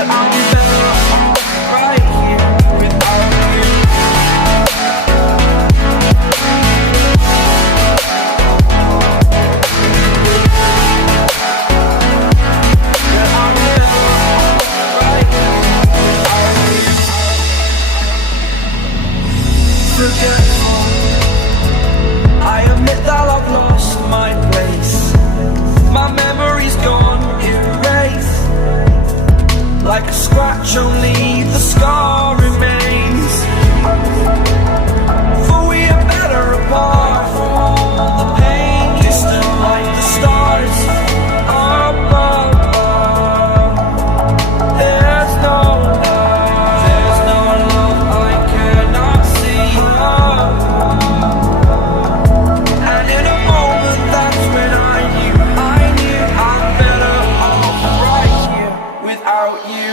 that I'm better off right here without you. That I'm better off right here without you. Forgetful, I admit that I've lost my place. My memory's gone erased. Like a scratch, only the scar remains. For we are better apart from all the pain. Distant like the stars are above. There's no love I cannot see. And in a moment that's when I knew I'm better off right here without you.